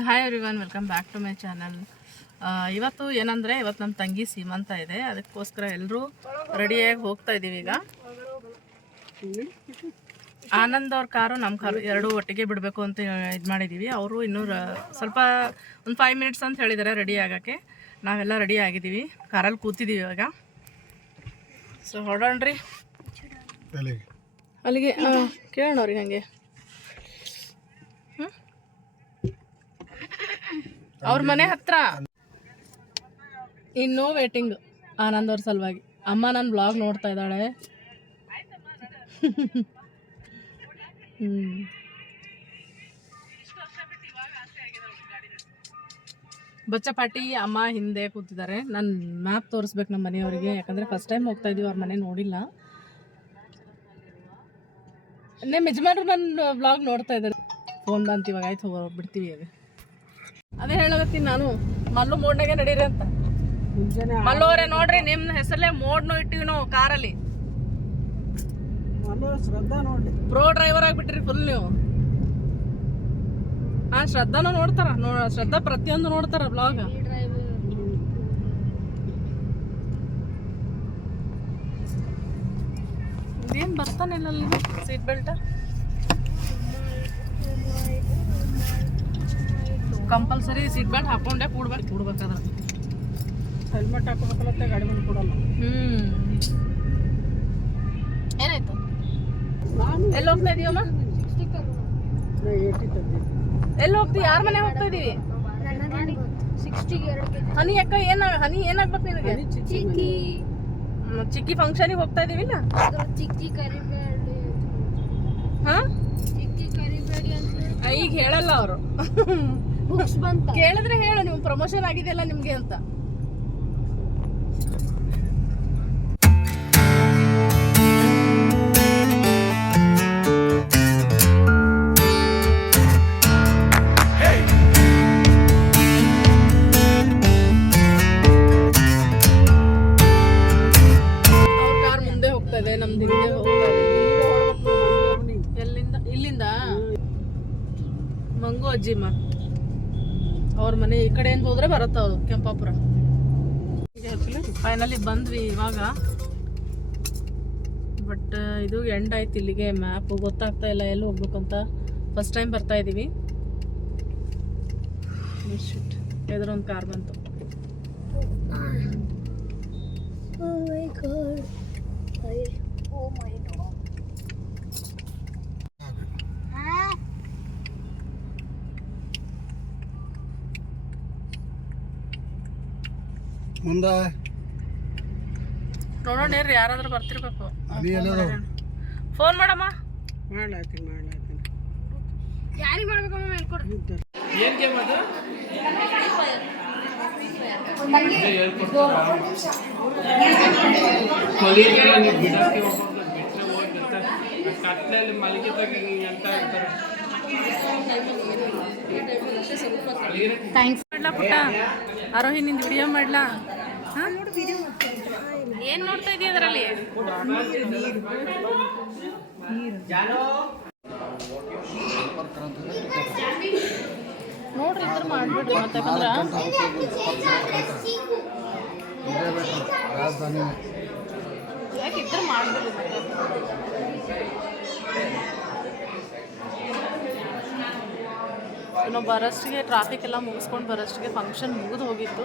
Hi everyone welcome back to my channel ಇವತ್ತು ಏನಂದರೆ ಇವತ್ತು ನಮ್ಮ ತಂಗಿ ಸೀಮಂತ ಇದೆ. ಅದಕ್ಕೋಸ್ಕರ ಎಲ್ಲರೂ ರೆಡಿಯಾಗಿ ಹೋಗ್ತಾ ಇದ್ದೀವಿ ಈಗ. ಆನಂದ್ ಅವ್ರ ಕಾರು ನಮ್ಮ ಕಾರು ಎರಡು ಒಟ್ಟಿಗೆ ಬಿಡಬೇಕು ಅಂತ ಇದು ಮಾಡಿದ್ದೀವಿ ಅವರು ಇನ್ನೂ ಸ್ವಲ್ಪ ಒಂದು ಫೈವ್ ಮಿನಿಟ್ಸ್ ಅಂತ ಹೇಳಿದ್ದಾರೆ ರೆಡಿ ಆಗೋಕ್ಕೆ. ನಾವೆಲ್ಲ ರೆಡಿ ಆಗಿದ್ದೀವಿ ಕಾರಲ್ಲಿ ಕೂತಿದ್ದೀವಿ ಇವಾಗ. ಸೊ ಹೊಡೋಣ್ರಿ ಅಲ್ಲಿಗೆ. ಕೇಳೋಣ ಅವ್ರಿಗೆ ಹಂಗೆ. ಅವ್ರ ಮನೆ ಹತ್ರ. ಇನ್ನೂ ವೇಟಿಂಗ್ ಆನಂದ್ ಅವ್ರ ಸಲುವಾಗಿ. ಅಮ್ಮ ನನ್ನ ಬ್ಲಾಗ್ ನೋಡ್ತಾ ಇದ್ದಾಳೆ. ಬಚ್ಚಪಾಟಿ ಅಮ್ಮ ಹಿಂದೆ ಕೂತಿದ್ದಾರೆ. ನಾನು ಮ್ಯಾಪ್ ತೋರಿಸ್ಬೇಕು ನಮ್ಮ ಮನೆಯವರಿಗೆ. ಯಾಕಂದರೆ ಫಸ್ಟ್ ಟೈಮ್ ಹೋಗ್ತಾ ಇದೀವಿ ಅವ್ರ ಮನೆ ನೋಡಿಲ್ಲ. ನಿಮ್ಮ ಯಜಮಾನ್ರು ನನ್ನ ಬ್ಲಾಗ್ ನೋಡ್ತಾ ಇದ್ದಾರೆ. ಫೋನ್ ಬಂತು ಆಯ್ತು ಹೋಗಿ ಬಿಡ್ತೀವಿ ಅದೇ ಹೇಳಕತ್ತೀನಿ ನಾನು. ಮಲ್ಲು ಮೋಡ್ನಾಗೆ ನಡೀರಿ ಅಂತ. ಮಲ್ಲು ಅವರೇ ನೋಡ್ರಿ ನಿಮ್ ಹೆಸರಲ್ಲೇ ಮೋಡ್ನು ಇಟ್ಟಿವಿ ನಾವು ಕಾರಲ್ಲಿ. ಪ್ರೋ ಡ್ರೈವರ್ ಆಗ್ಬಿಟ್ರಿ ಫುಲ್ ನೀವು. ಹಾ ಶ್ರದ್ಧಾನು ನೋಡ್ತಾರ ನೋಡ ಶ್ರದ್ಧಾ ಪ್ರತಿಯೊಂದು ನೋಡ್ತಾರ ಬ್ಲಾಗ್ ಏನ್ ಬರ್ತಾನಿಲ್ಲ seat belt compulsory seat belt ಹಾಕೊಂಡೆ ಕೂಡ್ಬೇಕು. ಕೂಡ್ಬೇಕಾದ್ರೆ. ಹೆಲ್ಮೆಟ್ ಹಾಕೋಬೇಕಲ್ಲತ್ತೆ ಗಾಡಿ ಬಂದು ಕೊಡಲ್ಲ. ಹ್ಮ್. ಏನಾಯ್ತು? ಎಲ್ಲಿ ಹೋಗ್ತಾ ಇದೀವಮ್ಮ ಎಲ್ಲಿ ಹೋಗ್ತೀವಿ ಯಾರ ಮನೆ ಹೋಗ್ತಾ ಇದೀವಿ ಹನಿ ಅಕ್ಕ ಏನ ಹನಿ ಏನಾಗ್ಬೇಕು ನಿನಗೆ? ಚಿಕ್ಕಿ ಚಿಕ್ಕಿ. ಫಂಕ್ಷನಿಗೆ ಹೋಗ್ತಾ ಚಿಕ್ಕಿ ಕರಿಬೇಡಿ ಹಾ? ಚಿಕ್ಕಿ ಕರಿಬೇಡಿ ಅಂತ ಆ, ಈಗ ಹೇಳಲ್ಲ ಅವರು. ಬುಕ್ಸ್ ಬಂತ? ಕೇಳಿದ್ರೆ ಹೇಳು ನೀವು ಪ್ರಮೋಷನ್ ಆಗಿದೆಯಲ್ಲ ನಿಮ್ಗೆ ಅಂತ. ಕೆಂಪಾಪುರ. ಫೈನಲಿ ಬಂದ್ವಿ ಇವಾಗ. ಬಟ್ ಇದು ಎಂಡ್ ಆಯ್ತು ಇಲ್ಲಿಗೆ ಮ್ಯಾಪ್ ಗೊತ್ತಾಗ್ತಾ ಇಲ್ಲ ಎಲ್ಲಿ ಹೋಗ್ಬೇಕಂತ. ಫಸ್ಟ್ ಟೈಮ್ ಬರ್ತಾ ಇದ್ದೀವಿ ಎದುರೊಂದು ಕಾರ್ ಬಂತು. ಓ ಮೈ ಗಾಡ್ ಓ ಮೈ ಗಾಡ್ ಮುಂದೆ ನೋಡೋಣ ಇರ್ರಿ ಯಾರಾದ್ರೂ ಬರ್ತಿರ್ಬೇಕು. ಅಲ್ಲಿ ಫೋನ್ ಮಾಡಮ್ಮ. ಮಾಡ್ಲಾತೀನಿ ಮಾಡ್ಲಾತೀನಿ ಯಾರಿಗೆ ಮಾಡ್ಬೇಕಮ್ಮ ಹೇಳ್ಕೊಡ್ರಿ ಏನ್ ಗೇಮ್ ಅದು? ಥ್ಯಾಂಕ್ಸ್ ಮಾಡ್ಲಾ ಪುಟ್ಟ? ಆರೋಹಿ ನಿಂದು ವಿಡಿಯೋ ಮಾಡ್ಲಾ? ಏನ್ ನೋಡ್ತಾ ಇದೀಯ ಅದರಲ್ಲಿ? ನೋಡ್ರಿ ಇದ್ರ ಮಾಡ್ಬಿಡ್ರಿ ಮತ್ತೆ ರಾಜಧಾನಿ ಯಾಕೆ ಇದ್ರ ಮಾಡ್ಬಿಡ್ರಿ ನಾವು ಬರೋಷ್ಟಿಗೆ ಟ್ರಾಫಿಕ್ ಎಲ್ಲ ಮುಗಿಸ್ಕೊಂಡು ಬರೋಷ್ಟಿಗೆ ಫಂಕ್ಷನ್ ಮುಗಿದು ಹೋಗಿತ್ತು.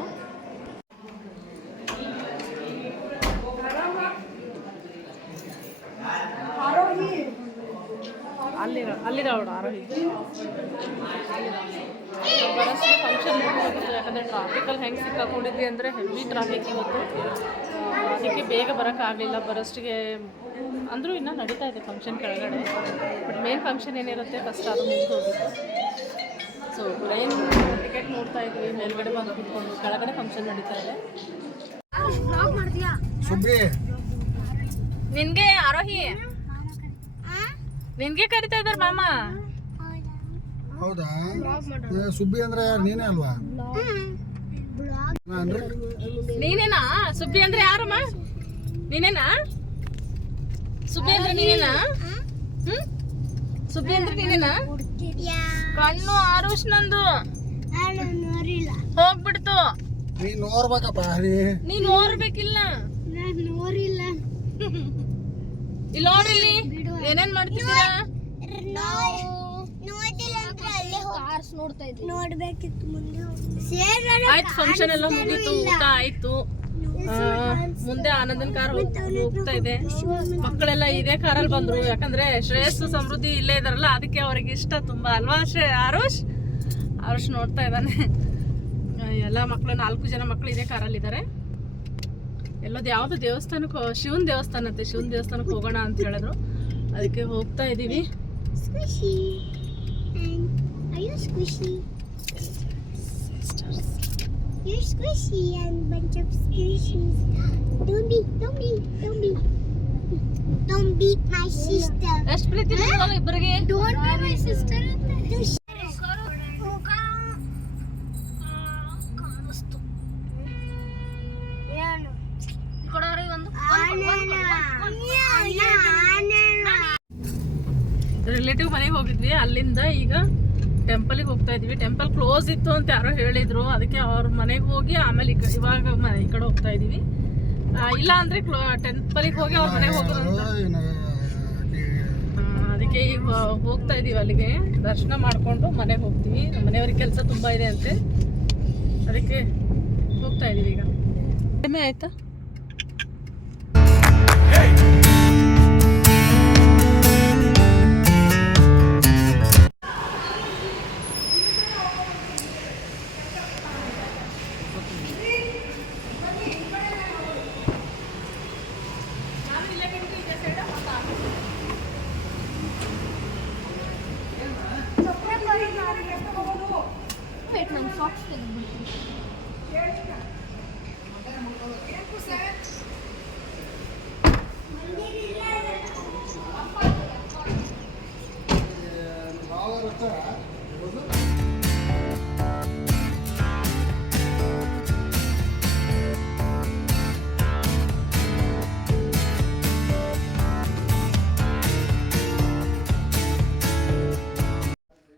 ಅಲ್ಲಿರ ಅಲ್ಲಿರೋಡು ಆರೋಹಿ. ಬರೋಷ್ಟಿಗೆ ಫಂಕ್ಷನ್ ಯಾಕಂದರೆ ಟ್ರಾಫಿಕಲ್ಲಿ ಹೆಂಗೆ ಸಿಕ್ಕಾಕೊಂಡಿದ್ವಿ ಅಂದರೆ ಹೆವಿ ಟ್ರಾಫಿಕ್ ಇವತ್ತು. ಅದಕ್ಕೆ ಬೇಗ ಬರೋಕ್ಕಾಗಲಿಲ್ಲ ಬರೋಷ್ಟಿಗೆ ಅಂದರೂ ಇನ್ನೂ ನಡೀತಾ ಇದೆ ಫಂಕ್ಷನ್ ಕೆಳಗಡೆ. ಬಟ್ ಮೇನ್ ಫಂಕ್ಷನ್ ಏನಿರುತ್ತೆ ಫಸ್ಟ್ ಅದು ಮುಗಿದು ಹೋಗಿತ್ತು ಸೊ ಟ್ರೈನ್ ಟಿಕೆಟ್ ನೋಡ್ತಾ ಇದ್ವಿ ಮೇಲ್ಗಡೆ ಬಂದು ಕುತ್ಕೊಂಡು ಕೆಳಗಡೆ ಫಂಕ್ಷನ್ ನಡೀತಾ ಇದೆ. ನಿನ್ಗೆ ಆರೋಹಿ? ನಿನ್ಗೆ ಕರಿತಾ ಇದಾರೆ ಮಾಮ? ಹೌದಾ? ಸುಬ್ಬಿ ಅಂದ್ರೆ ಯಾರು? ನೀನೇ ಅಲ್ವಾ? ನೀನೇನಾ? ಸುಬ್ಬಿ ಅಂದ್ರೆ ಯಾರಮ್ಮ ನೀನೇನಾ? ಸುಬ್ಬಿ ಅಂದ್ರೆ ನೀನೇನಾ? ಹ್ಮ್? ಸುಬ್ಬಿ ಅಂದ್ರೆ ನೀನೇನಾ? ಕಣ್ಣು ಆರುಷ್ ನಂದು. ಹೋಗ್ಬಿಡ್ತು. ನೀನ್ ನೋಡ್ಬೇಕಪ್ಪ ನೀ ನೀನ್ ಓರ್ಬೇಕಿಲ್ಲ ನಾನು ನೋಡಿಲ್ಲ. ಇಲ್ಲಿ ನೋಡಿಲ್ಲಿ. ಏನೇನ್ ಮಾಡ್ತಿದ್ದೀರಾ? ನೋಡ್ಬೇಕಿತ್ತು ಆಯ್ತು ಫಂಕ್ಷನ್ ಎಲ್ಲ ಮುಗೀತು ಊಟ ಆಯ್ತು. ಮುಂದೆ ಆನಂದನ್ ಕಾರ್ ಹೋಗ್ತಾ ಇದೆ. ಮಕ್ಕಳೆಲ್ಲ ಇದೇ ಕಾರಲ್ಲಿ ಬಂದ್ರು. ಯಾಕಂದ್ರೆ ಶ್ರೇಯಸ್ಸು ಸಮೃದ್ಧಿ ಇಲ್ಲೇ ಇದಾರಲ್ಲ ಅದಕ್ಕೆ ಅವ್ರಿಗೆ ಇಷ್ಟ ತುಂಬಾ. ಅಲ್ವಾ ಶ್ರೇ ಆರುಷ್? ಆರುಷ್ ನೋಡ್ತಾ ಇದ್ದಾನೆ. ಎಲ್ಲ ಮಕ್ಕಳು ನಾಲ್ಕು ಜನ ಮಕ್ಕಳು ಇದೇ ಕಾರಲ್ಲಿ ಇದ್ದಾರೆ ಎಲ್ಲೋದು ಯಾವ್ದು ದೇವಸ್ಥಾನಕ್ಕೆ ಶಿವನ್ ದೇವಸ್ಥಾನ ಅಂತೆ ಶಿವನ್ ದೇವಸ್ಥಾನಕ್ಕೆ ಹೋಗೋಣ ಅಂತ ಹೇಳಿದ್ರು. ಅದಕ್ಕೆ ಹೋಗ್ತಾ ಇದೀವಿ Squishy. And are you squishy? You're squishy and bunch of squishies. Don't be, don't be, don't be. Don't beat my sister. ಎಷ್ಟು ಪ್ರೀತಿ ಇಬ್ಬರಿಗೆ Don't be my sister. Close ಇತ್ತು ಅಂತ ಯಾರೋ ಹೇಳಿದ್ರು. ಅದಕ್ಕೆ ಅವ್ರ ಮನೆಗೆ ಹೋಗಿ ಆಮೇಲೆ ಇವಾಗ ಮನೆ ಈ ಕಡೆ ಹೋಗ್ತಾ ಇದೀವಿ. ಇಲ್ಲ ಅಂದ್ರೆ ಟೆಂಪಲ್ಗೆ ಹೋಗಿ ಅವ್ರ ಮನೆಗೆ ಹೋಗೋದು ಅದಕ್ಕೆ ಈಗ ಹೋಗ್ತಾ ಇದೀವಿ ಅಲ್ಲಿಗೆ. ದರ್ಶನ ಮಾಡ್ಕೊಂಡು ಮನೆಗೆ ಹೋಗ್ತೀವಿ. ನಮ್ಮ ಮನೆಯವ್ರಿಗೆ ಕೆಲಸ ತುಂಬಾ ಇದೆ ಅಂತೆ. ಅದಕ್ಕೆ ಹೋಗ್ತಾ ಇದೀವಿ ಈಗ. ಕಡಿಮೆ ಆಯ್ತಾ? Wait, ನನ್ನ socks ತೆಗೆದ್ಬಿಡ್ತೀನಿ.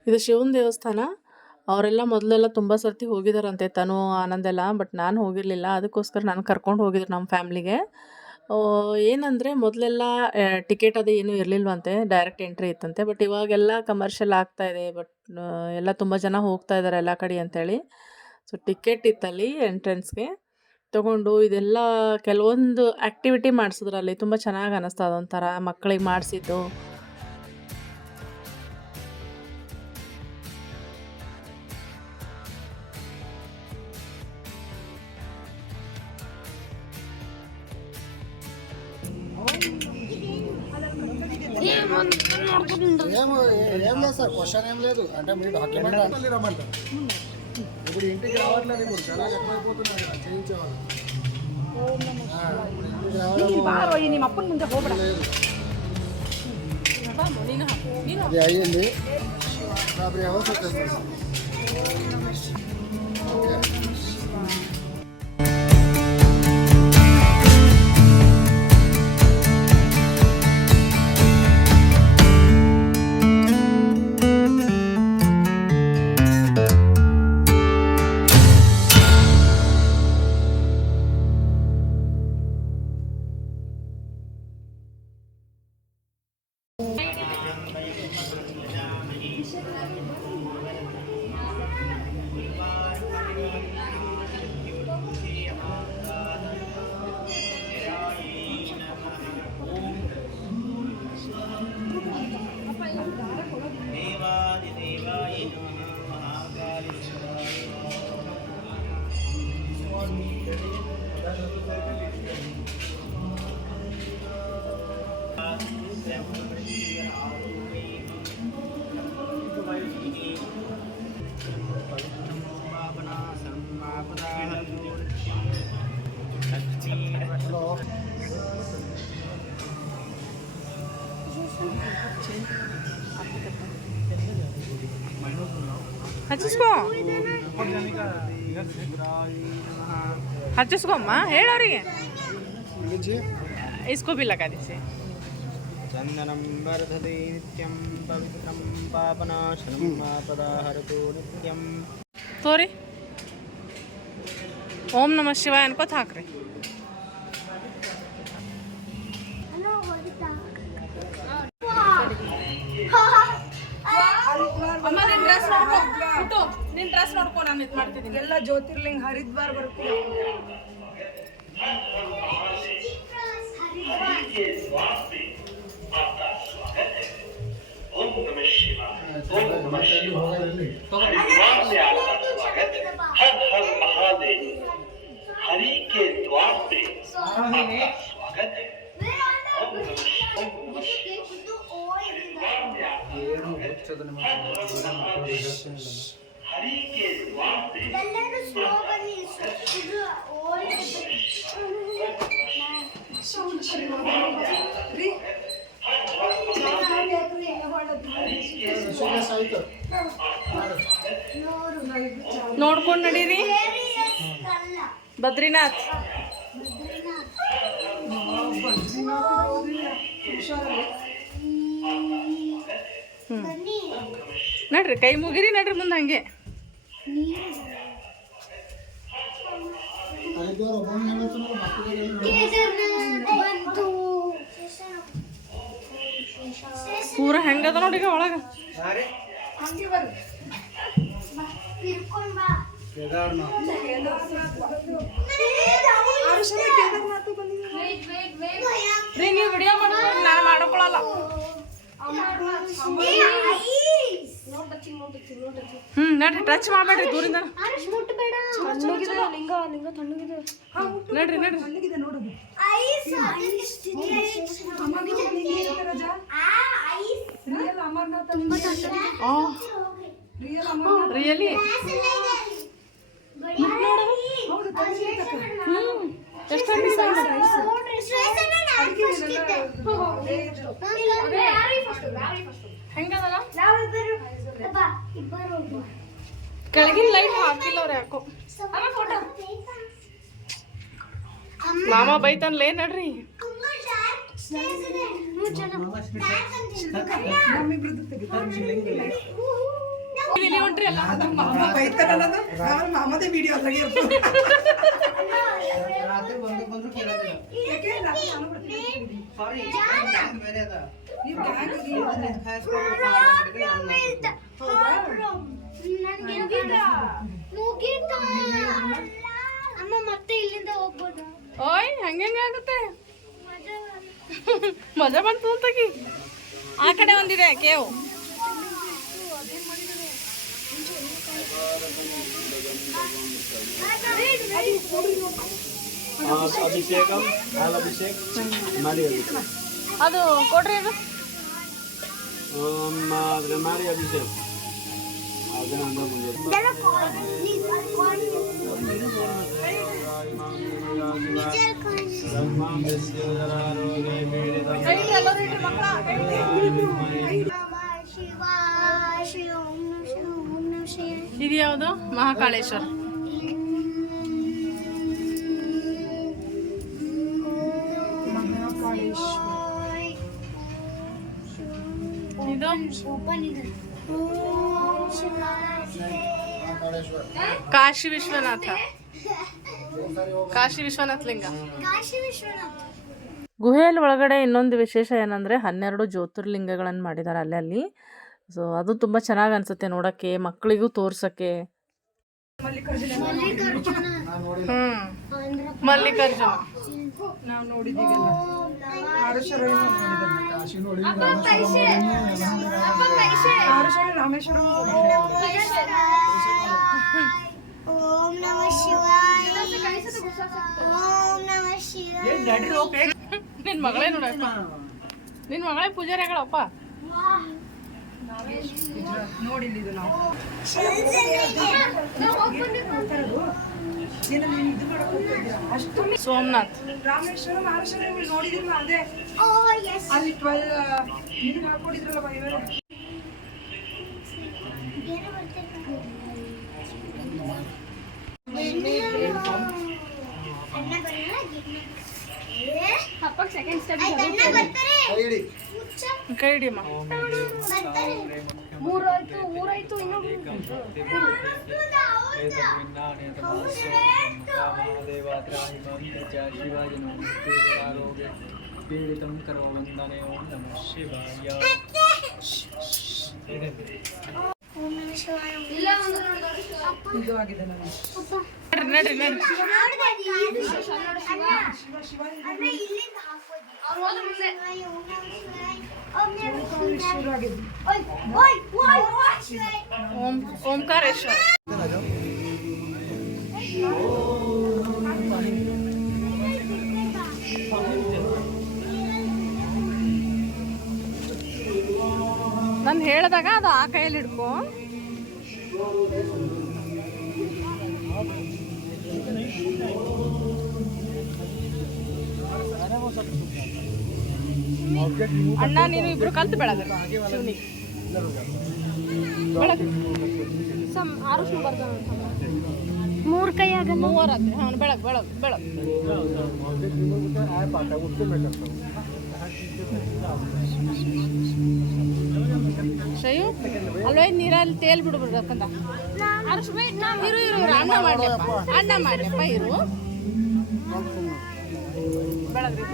ಇದು ಶಿವನ ದೇವಸ್ಥಾನ ಅವರೆಲ್ಲ ಮೊದಲೆಲ್ಲ ತುಂಬ ಸರ್ತಿ ಹೋಗಿದಾರಂತೆ ತನು, ಆನಂದೆಲ್ಲ, ಬಟ್ ನಾನು ಹೋಗಿರಲಿಲ್ಲ. ಅದಕ್ಕೋಸ್ಕರ ನಾನು ಕರ್ಕೊಂಡು ಹೋಗಿದ್ರು ನಮ್ಮ ಫ್ಯಾಮ್ಲಿಗೆ. ಏನಂದರೆ ಮೊದಲೆಲ್ಲ ಟಿಕೆಟ್ ಅದು ಏನೂ ಇರಲಿಲ್ವಂತೆ, ಡೈರೆಕ್ಟ್ ಎಂಟ್ರಿ ಇತ್ತಂತೆ. ಬಟ್ ಇವಾಗೆಲ್ಲ ಕಮರ್ಷಿಯಲ್ ಆಗ್ತಾ ಇದೆ, ಬಟ್ ಎಲ್ಲ ತುಂಬ ಜನ ಹೋಗ್ತಾ ಇದ್ದಾರೆ ಎಲ್ಲ ಕಡೆ ಅಂತೇಳಿ. ಸೊ ಟಿಕೆಟ್ ಇತ್ತಲ್ಲಿ ಎಂಟ್ರೆನ್ಸ್ಗೆ. ತೊಗೊಂಡು ಇದೆಲ್ಲ ಕೆಲವೊಂದು ಆ್ಯಕ್ಟಿವಿಟಿ ಮಾಡಿಸಿದ್ರಲ್ಲಿ ತುಂಬ ಚೆನ್ನಾಗಿ ಅನ್ನಿಸ್ತಾ ಅದೊಂಥರ. ಮಕ್ಕಳಿಗೆ ಮಾಡಿಸಿದ್ದು. ఏం ఏం లేదు సార్ క్వశ్చన్ ఏం లేదు. అంటే మీ డాక్యుమెంట్ రమ్మంటారు. ఇప్పుడు ఇంటికి రావట్లేదు ఇప్పుడు చాలా ఎక్కువైపోతున్నారు చేయించేవాళ్ళు. అది అయ్యింది. అప్పుడు ఎవరు వచ్చేస్తారు chicken out of your booty. ಹಚ್ಚಿಸ್ಕೋ. ಹಚ್ಚಿಸ್ಕೊಮ್ಮ ಹೇಳೋರಿಗೆ इसको भी लगा दीजिए चंदनम वर्धते नित्यम पवित्रम पापनाशनम आपदा हरतो नित्यम तोरे ओम नमः शिवाय अनको थाकरे ಡ್ರೆಸ್ ನೋಡ್ಕೊ ಪುಟ್ಟು, ನಿನ್ ಡ್ರೆಸ್ ನೋಡ್ಕೊ ನಾನು ಇದು ಮಾಡ್ತಿದ್ದೀನಿ ಎಲ್ಲ ಜ್ಯೋತಿರ್ಲಿಂಗ ಹರಿದ್ವಾರ್ ಬರ್ತೀವಿ ಹೋಗೋದ್ರಲ್ಲಿ हर हर महादेव हरि के द्वार पे स्वागत है ಆಯ್ತು ನೋಡ್ಕೊಂಡು ನಡೀರಿ. ಕಲ್ಲ ಬದ್ರಿನಾಥ್ ನಡ್ರಿ, ಕೈ ಮುಗಿರಿ ನಡ್ರಿ ಮುಂದೆ ಹಂಗೆ. ಪೂರ ಹೆಂಗದ ನೋಡಿ ಈಗ ಒಳಗ. ರೀ, ನೀವು ವಿಡಿಯೋ ಮಾಡ್ಕೊಂಡು ನಾನು ಮಾಡ್ಕೊಳಲ್ಲ. ಹ್ಮ್ ನಡ್ರಿ ಟಚ್ ಮಾಡಬೇಡ್ರಿ ದೂರಿಂದ. ಲಿಂಗ ತಣ್ಣಗಿದೆ ನಡ್ರಿ ನಡ್ರಿ ರಿಯಲ್ ಅಮರ್ನಾಥ್ ಕೆಳಗಿನ ಲೈಟ್ ಹಾಕಿಲ್ಲ ಅವ್ರು ಯಾಕೋ ಮಾಮ ಬೈತಾನಲೇ ನಡ್ರಿ ನಮ್ಮಿಬ್ರದ್ದು ತೆಗಿತಾರೆ ಮಾಮದೇ ವಿಡಿಯೋ ಅದ್ರಾಗೆ ಅಮ್ಮ ಮತ್ತೆ ಇಲ್ಲಿಂದ ಓಯ್ ಆಗುತ್ತೆ? ಮಜಾ ಬಂತು ಅಂತಕಿ. ಆ ಕಡೆ ಒಂದಿದೆ, ಕೇವು. ಅಭಿಷೇಕಂ ಹಾಲ್ ಅಭಿಷೇಕ್ ಅಭಿಷೇಕ ಅಭಿಷೇಕ್ ಅದು ಕೊಡ್ರಿ ಅದು. ಅದ್ರ ಮಾರಿ ಅಭಿಷೇಕ್. ಅದನ್ನ ಅಂದ ಮುಂದೆ. ಇದು ಯಾವುದು? ಮಹಾಕಾಳೇಶ್ವರ. ಕಾಶಿ ವಿಶ್ವನಾಥ. ಕಾಶಿ ವಿಶ್ವನಾಥ ಲಿಂಗ. ಗುಹೆಯಲ್ಲಿ ಒಳಗಡೆ ಇನ್ನೊಂದು ವಿಶೇಷ ಏನಂದರೆ ಹನ್ನೆರಡು ಜ್ಯೋತಿರ್ಲಿಂಗಗಳನ್ನು ಮಾಡಿದ್ದಾರೆ ಅಲ್ಲಲ್ಲಿ. ಸೊ ಅದು ತುಂಬ ಚೆನ್ನಾಗಿ ಅನಿಸುತ್ತೆ ನೋಡೋಕ್ಕೆ, ಮಕ್ಕಳಿಗೂ ತೋರ್ಸೋಕ್ಕೆ. ಮಲ್ಲಿಕಾರ್ಜುನ ಮಲ್ಲಿಕಾರ್ಜುನ ನಾನು ನೋಡಿ ಹ್ಞೂ ಆಂಧ್ರ ಮಲ್ಲಿಕಾರ್ಜುನ ನಾವು ನೋಡಿದ್ದೀವೆಲ್ಲ ಆರುಷರ ಕಾಶಿ ನೋಡಿ ರಾಮೇಶ್ವರ ಆರುಷರ ರಾಮೇಶ್ವರ ಓಂ ನಮ ಶಿವಾಯ ಓಂ ನಮ ಶಿವಾಯ ನಿನ್ನ ಮಗಳೇ ನೋಡಪ್ಪ ನಿನ್ನ ಮಗಳೇ ಪೂಜಾರಿ ಆಗಳಪ್ಪ ನೋಡಿಲ್ಲ ಇದು ನಾವು. ಸೋಮನಾಥ್. ರಾಮೇಶ್ವರಂ ಆರುಷರ ನೀವು ನೋಡಿದಿರಲ್ಲ ಅದೇ. ಅಲ್ಲಿ ಟ್ವೆಲ್ ಇದು ಮಾಡ್ಕೊಂಡಿದ್ರಲ್ಲ ಬೈವೇಲೆ ಏನು ಬರ್ತಿಲ್ಲ ಅಣ್ಣ ಬರಲ್ಲ ಅಪ್ಪ ಸೆಕೆಂಡ್ ಸ್ಟೆಪ್ ಅಣ್ಣ ಬರ್ತಾರೆ ಕೈ ಹಿಡಿಯಮ್ಮ. ಮೂರಾಯ್ತು ಮೂರಾಯ್ತು ಇನ್ನೊಂದು ಪೀಡಿತಂ ಕರೋ ವಂದನೆ ಓಂ ನಮಃ ಶಿವಾಯ ಇಲ್ಲ ಒಂದು ನೋಡಿ ನಡ್ರಿ ನಡ್ರಿ ನಡ್ರಿ ಅವ್ರು ಹೋದ್ರು ಮುಂದೆ ಓಂ ಓಂಕಾರೇಶ್ವರ ಹೇಳಿದಾಗ ಅದು ಆ ಕೈಯಲ್ಲಿ ಹಿಡ್ಕೊ. ಅಣ್ಣ ನೀನು ಇಬ್ರು ಕಲ್ತು ಬೆಳಗ್ಗೆ ಸಮ್ ಆರುಷ್ ಬರ್ತಾನೆ ಮೂರು ಕೈ ಆಗಲ್ಲ? ಮೂವರಾದ್ರೆ ಹಾಂ ಬೆಳಗ್ಗೆ ಬೆಳಗ್ಗೆ ಬೆಳಗ್ಗೆ ಶಯು ಅಲ್ವೇ ನೀರಲ್ಲಿ ತೇಲ್ ಬಿಡ್ಬಿಡ್ರಿ ಅಕ್ಕಂದ ಆರುಷ್ ಬೈ ಇರು ಇರು ಅಣ್ಣ ಮಾಡ್ಲಪ್ಪ ಅಣ್ಣ ಮಾಡ್ಲಪ್ಪ ಇರು. ಬೆಳಗ್ರಿ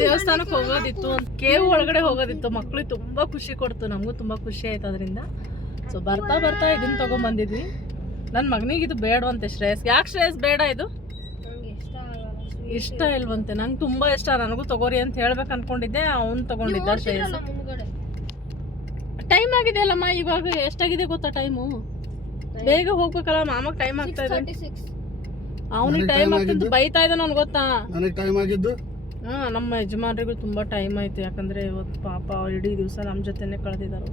ದೇವಸ್ಥಾನಕ್ಕೆ ಹೋಗೋದಿತ್ತು ಒಂದು ಕೇವ್ ಒಳಗಡೆ ಹೋಗೋದಿತ್ತು ಮಕ್ಳಿಗೆ ತುಂಬಾ ಖುಷಿ ಕೊಡ್ತು ನಮಗೂ ತುಂಬಾ ಖುಷಿ ಆಯ್ತು ಅದರಿಂದ. ಸೊ ಬರ್ತಾ ಬರ್ತಾ ಇದನ್ನ ತಗೊಂಬಂದಿದ್ವಿ. ನನ್ನ ಮಗನಿಗೆ ಇದು ಬೇಡವಂತೆ ಶ್ರೇಯಸ್? ಯಾಕೆ ಶ್ರೇಯಸ್ ಬೇಡ ಇದು? ಇಷ್ಟ ಇಲ್ವಂತೆ ನಂಗೆ ತುಂಬಾ ಇಷ್ಟ. ನನಗೂ ತಗೋರಿ ಅಂತ ಹೇಳ್ಬೇಕು ಅನ್ಕೊಂಡಿದ್ದೆ ಅವ್ನು ತಗೊಂಡಿದ್ದ ಶ್ರೇಯಸ್. ಟೈಮ್ ಆಗಿದೆ ಅಲ್ಲಮ್ಮ ಇವಾಗ ಎಷ್ಟಾಗಿದೆ ಗೊತ್ತಾ ಟೈಮು? ಬೇಗ ಹೋಗ್ಬೇಕಲ್ಲ ಮಾಮಗ್ ಟೈಮ್ ಆಗ್ತಾ ಇದೆ. ಅವನಿಗೆ ಟೈಮ್ ಆಗ್ತಿದ್ದು ಆಗಿದ್ದು? ಬೈತಾ ಇದ್ದಾನೆ ಅವ್ನು ಗೊತ್ತಾ? ನನಗೆ ಟೈಮ್ ಆಗಿದ್ದು ಹಾ, ನಮ್ಮ ಯಜಮಾನ್ರಿಗೂ ತುಂಬಾ ಟೈಮ್ ಆಯ್ತು. ಯಾಕಂದ್ರೆ ಇವತ್ತು ಪಾಪ ಇಡೀ ದಿವಸ ನಮ್ಮ ಜೊತೆನೆ ಕಳೆದಿದ್ದಾರೆ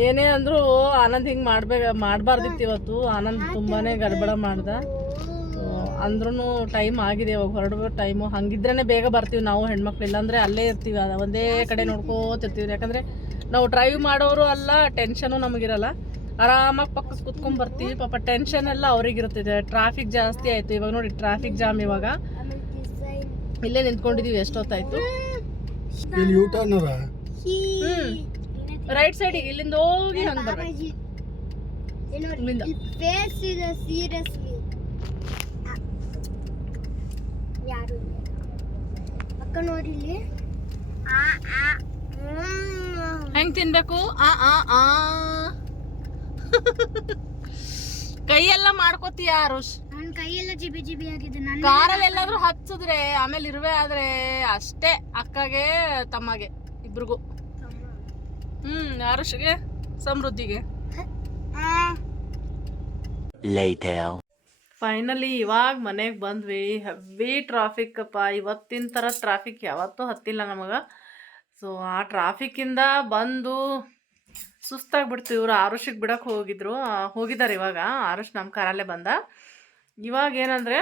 ಏನೇ ಅಂದ್ರು ಆನಂದ್ ಹಿಂಗ್ ಮಾಡ್ಬೇಕ ಮಾಡಬಾರ್ದಿತ್ತು ಇವತ್ತು. ಆನಂದ್ ತುಂಬಾನೇ ಗಡ್ಬಡ ಮಾಡ್ದ. ಅಂದ್ರೂ ಟೈಮ್ ಆಗಿದೆ. ಇವಾಗ ಹೊರಡುವ ಟೈಮು ಹಂಗಿದ್ರೇನೆ ಬೇಗ ಬರ್ತೀವಿ ನಾವು ಹೆಣ್ಮಕ್ಳು. ಇಲ್ಲಾಂದ್ರೆ ಅಲ್ಲೇ ಇರ್ತೀವಿ. ಅದ ಒಂದೇ ಕಡೆ ನೋಡ್ಕೋತಿರ್ತೀವಿ. ಯಾಕಂದ್ರೆ ನಾವು ಡ್ರೈವ್ ಮಾಡೋರು ಅಲ್ಲ ಟೆನ್ಷನು ನಮಗಿರಲ್ಲ. ಆರಾಮಾಗಿ ಪಕ್ಕಕ್ಕೆ ಕುತ್ಕೊಂಡ್ ಬರ್ತೀವಿ. ಪಾಪ ಟೆನ್ಷನ್ ಎಲ್ಲ ಅವ್ರಿಗಿರುತ್ತಿದೆ. ಟ್ರಾಫಿಕ್ ಜಾಸ್ತಿ ಆಯ್ತು. ಇವಾಗ ನೋಡಿ ಟ್ರಾಫಿಕ್ ಜಾಮ್ ಇವಾಗ. ಇಲ್ಲೇ ನಿಂತ್ಕೊಂಡಿದೀವಿ ಎಷ್ಟೊತ್ತಾಯ್ತು? ರೈಟ್ ಸೈಡ್ ಇಲ್ಲಿಂದ ಹೋಗಿ. ಹೆಂಗ್ ತಿನ್ಬೇಕು? ಆ ಆ ಆ. ಕೈಯೆಲ್ಲ ಮಾಡ್ಕೋತೀಯ ಆರುಷ್? ನನ್ ಕೈಯೆಲ್ಲ ಜಿಬಿ ಜಿಬಿ ಆಗಿದೆ. ನನ್ನ ಕಾರಲ್ಲಿ ಎಲ್ಲಾದ್ರೂ ಹಚ್ಚಿದ್ರೆ ಆಮೇಲೆ ಇರುವೆ ಆದ್ರೆ ಅಷ್ಟೇ ಅಕ್ಕಗೆ ತಮ್ಮಗೆ ಇಬ್ರಿಗೂ. ಹ್ಮ್ ಅರುಷ್ಗೆ ಸಮೃದ್ಧಿಗೆ. ಫೈನಲಿ ಇವಾಗ ಮನೆಗೆ ಬಂದ್ವಿ. ಹೆವಿ ಟ್ರಾಫಿಕ್ ಅಪ್ಪ. ಇವತ್ತಿನ ಥರ ಟ್ರಾಫಿಕ್ ಯಾವತ್ತೂ ಹತ್ತಿಲ್ಲ ನಮಗೆ. ಸೊ ಆ ಟ್ರಾಫಿಕ್ಕಿಂದ ಬಂದು ಸುಸ್ತಾಗ್ಬಿಡ್ತು, ಇವರು ಆರುಷಿಗೆ ಬಿಡಕ್ಕೆ ಹೋಗಿದ್ರು. ಹೋಗಿದ್ದಾರೆ ಇವಾಗ. ಆರುಷ್ ನಮ್ಮ ಕಾರಲ್ಲೇ ಬಂದ. ಇವಾಗ ಏನಂದರೆ,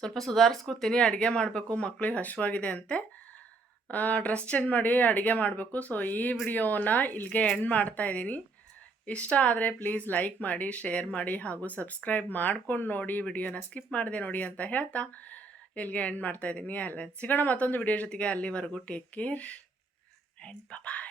ಸ್ವಲ್ಪ ಸುಧಾರಿಸ್ಕೊತೀನಿ, ಅಡುಗೆ ಮಾಡಬೇಕು ಮಕ್ಕಳಿಗೆ ಹಶುವಾಗಿದೆ ಅಂತೆ. ಡ್ರೆಸ್ ಚೇಂಜ್ ಮಾಡಿ ಅಡುಗೆ ಮಾಡಬೇಕು. ಸೊ, ಈ ವಿಡಿಯೋನ ಇಲ್ಲಿಗೆ ಎಂಡ್ ಮಾಡ್ತಾ ಇದ್ದೀನಿ. ಇಷ್ಟ ಆದರೆ ಪ್ಲೀಸ್ ಲೈಕ್ ಮಾಡಿ, ಶೇರ್ ಮಾಡಿ ಹಾಗೂ ಸಬ್ಸ್ಕ್ರೈಬ್ ಮಾಡ್ಕೊಂಡು ನೋಡಿ. ವಿಡಿಯೋನ ಸ್ಕಿಪ್ ಮಾಡಿದೆ ನೋಡಿ ಅಂತ ಹೇಳ್ತಾ ಇಲ್ಲಿಗೆ ಎಂಡ್ ಮಾಡ್ತಾ ಇದ್ದೀನಿ. ಅಲ್ಲ ಸಿಗೋಣ ಮತ್ತೊಂದು ವಿಡಿಯೋ ಜೊತೆಗೆ. ಅಲ್ಲಿವರೆಗೂ ಟೇಕ್ ಕೇರ್ ಆ್ಯಂಡ್ ಬಾಯ್